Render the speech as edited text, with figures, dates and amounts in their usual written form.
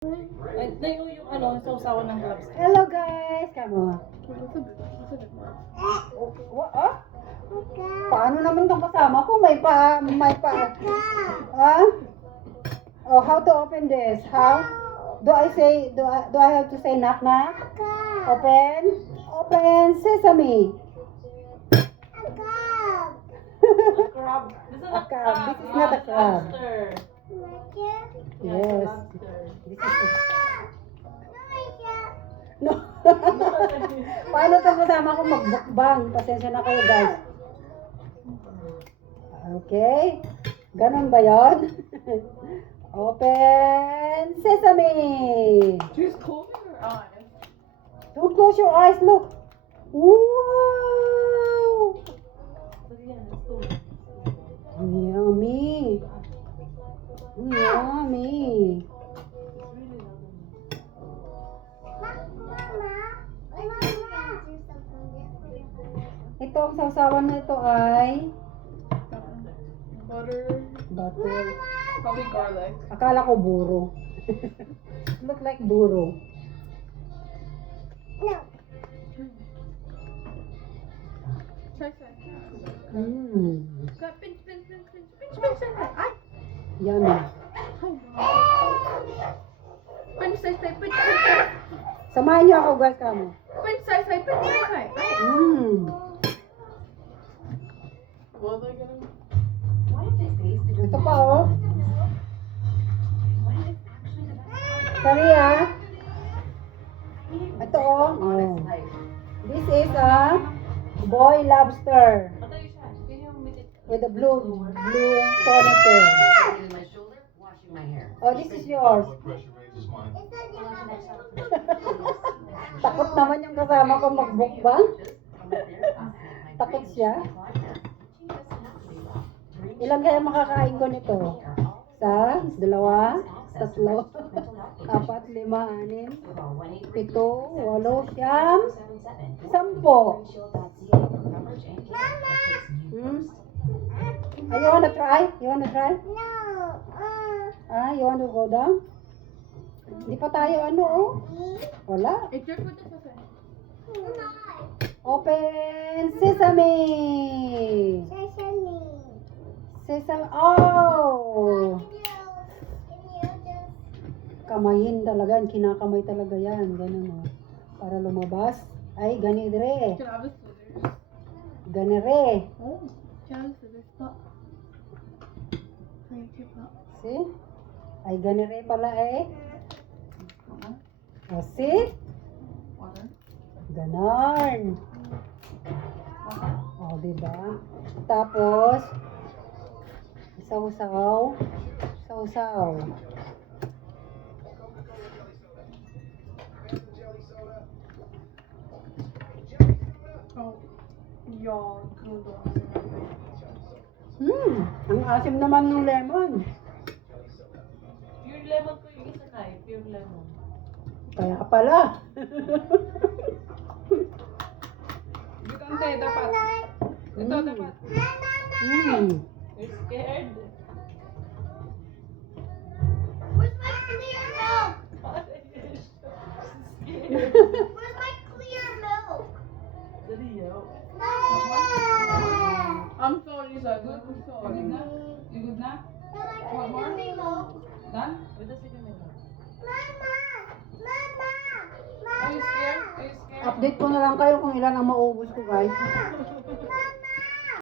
Ay, yung ano, sausawan ng gloves. Hello guys! Kamo. Paano naman itong kasama ko? May pa... Ah? Oh, how to open this? How? Do I have to say knock knock? Open? Open sesame. Crab. This is A crab. This is not a crab. Lobster. Yes. Lobster. This is No. Paano itong kasama ko magbukbang? Pasensya na kayo guys. Okay. Ganon ba yun? Open sesame. She's closing her eyes. Don't close your eyes. Look. Wow. Yummy. Yummy. Ito ang sausawan na ito ay Butter. butter. Probably garlic. Akala ko buro. Look like buro. Try. Mm. Pinch. Ay! Yummy. Pinch. Samahan niyo ako guys kamo. Pinch. Mm. What are they gonna... Ito pa oh. Korea. Ito oh. Oh. This is a boy lobster with a blue ponytail. Oh, this is yours. Takot naman yung kasama ko magbukbang. Takot siya. Ilan kaya makakain ko nito? Isa, dalawa, tatlo, apat, lima, anim, pito, walo, siyam, sampo. You wanna try? You wanna try? You wanna go down? Hindi pa tayo ano oh. Wala. It's your food to say. Open sesame. Sesame. Oh! Kamayin talaga. Kinakamay talaga yan. Ganun oh. Para lumabas. Ay, ganire. Can I have a scissors? Ganire. Oh, can I have a scissors? Pop. Thank you, Pop. See? Ay, ganire pala eh. Oh, see? Water. Ganon. Oh, diba? Tapos, sausaw. Sausaw. Oh, y'all, good one. Ang asim naman ng lemon. Pure lemon ko yung isa na eh. Pure lemon. Kaya pala. Butang tayo dapat. Ito dapat. You're scared? Where's my clear milk? Scared. Where's my clear milk? Dali yaw. Mama! I'm sorry, sir. Good. I'm sorry. You good na? You good na? One more? Done? With the second one. Mama! Mama! Are you scared? Are you scared? Update ko na lang kayo kung ilan ang maubos ko guys. Mama!